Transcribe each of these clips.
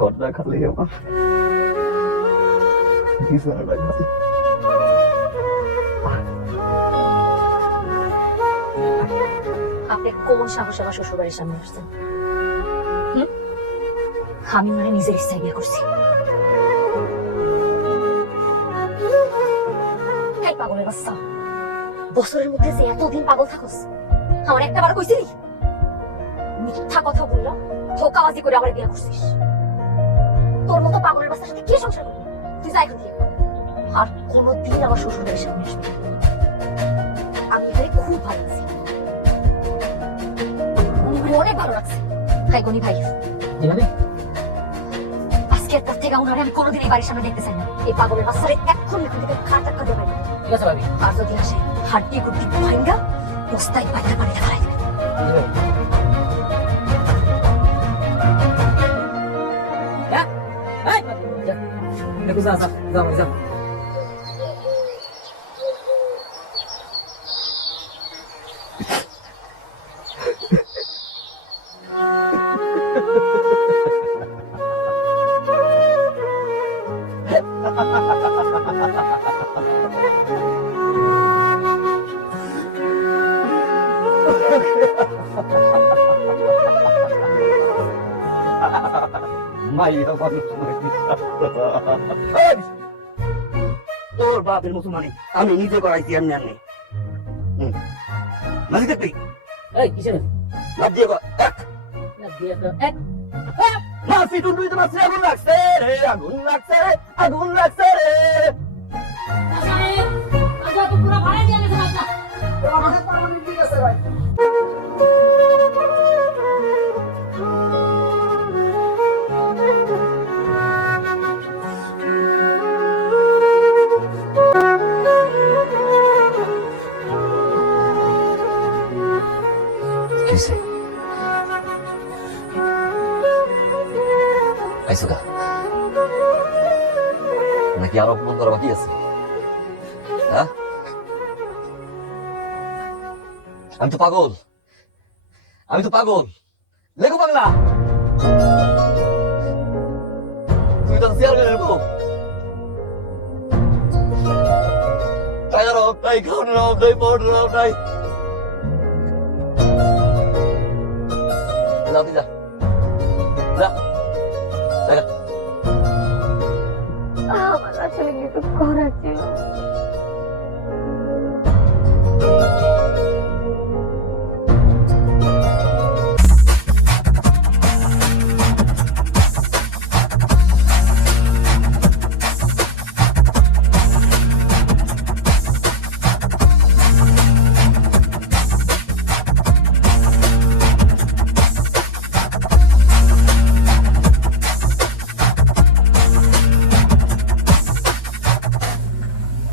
ঘরটা খালি আমার বিছানাটা খালি। আপনি কোন সাহসে আমার শ্বশুর বাড়ির সামনে আসছেন? আমি মানে নিজের ইচ্ছায় বিয়ে করছি। পাগলের বাচ্চা, বছরের মধ্যে যে এতদিন পাগল থাকস আমার একটা বার কইছিলি? মিথ্যা কথা বললো, ধোকাবাজি করে আমার বিয়ে করছিস। তোর মতো পাগলের বাচ্চার সাথে কে সংসার করবি? তুই যাই করবি। আর কোনোদিন আমার শ্বশুর বাড়ির সামনে আসবি। আমি এখানে খুব ভালো আছি, অনেক ভালো লাগছে। ভাই গনি ভাই, আজকের পর থেকে ওনারে আমি কোনোদিন এই বাড়ির সামনে দেখতে চাই না। এই পাগলের বাচ্চারে এক্ষুনি এখান থেকে খাটা খাতে পারি। ঠিক আছে ভাবি। আর যদি আসে হাড্ডি গুড্ডি ভাঙ্গা বস্তায় পাইতে পানিতে ফেলাই দেবে। তোর বাপের মুসলমানি আমি নিজে করাইছি। এমনি এমনি মাঝি দেখবি লাভ দিয়ে মাসি টুটুই তো মাসি আগুন লাগছে রে, আগুন লাগছে রে, আগুন লাগছে রে। নাকি আরো ফোন করা বাকি আছে? হ্যাঁ, আমি তো পাগল, আমি তো পাগল। লেখো বাংলা, তুমি তো চেয়ারম্যানের বউ। টাকার অভাব নাই, খাওয়ানোর অভাব নাই, পড়ানোর অভাব নাই। যা তুই যা, যা দেখা। আমার আসলে কিছু করার ছিল।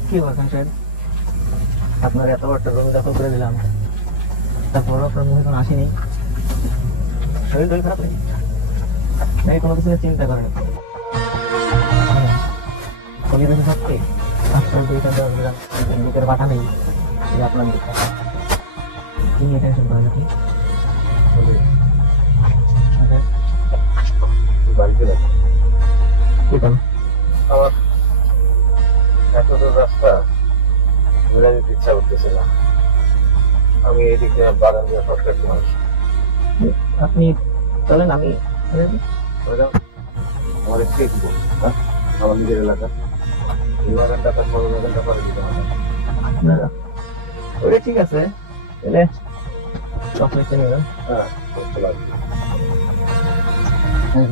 কি বাগান সাহেব, আপনার এত বড় জমি দখল করে দিলাম, তারপর আপনার মুখে কোনো আসেনি? শরীর টরীর খারাপ নেই? নাকি কোনো কিছু নিয়ে চিন্তা করেন? আমি বেশি থাকতে আপনার দুইটা দিকের বাটা নেই, আপনার দিকটা কি নিয়ে টেনশন করেন আপনি? বাড়িতে কি করেন? আমার এত দূর রাস্তা ঘুরে যেতে ইচ্ছা করতেছে না। আমি এদিকে বারান্দা শর্টকাট মানুষ। আপনি চলেন, আমি আমার একটু দিব আমার নিজের এলাকা টাকা 16,000 টাকা করে দিতে হবে। আপনারা ওটা ঠিক আছে, তাহলে চকলেটটা নেবেন। হ্যাঁ, করতে লাগবে। হ্যাঁ।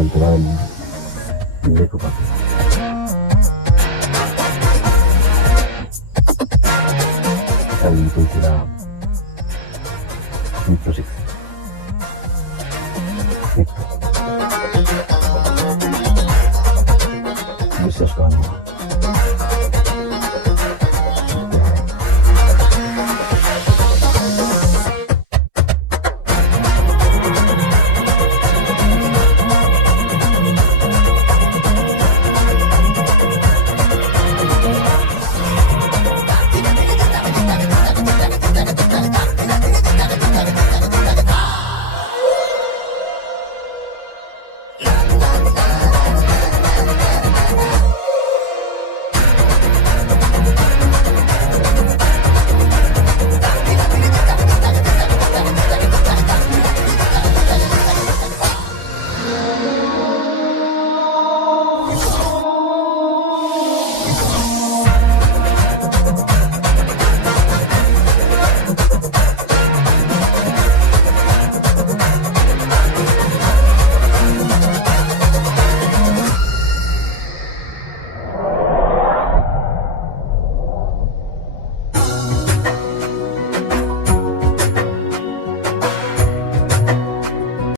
জানতে পারেনি লেখো পাখি। আমি বলছিলাম নৃত্য শিখছি। নৃত্য। বিশ্বাস করেন না।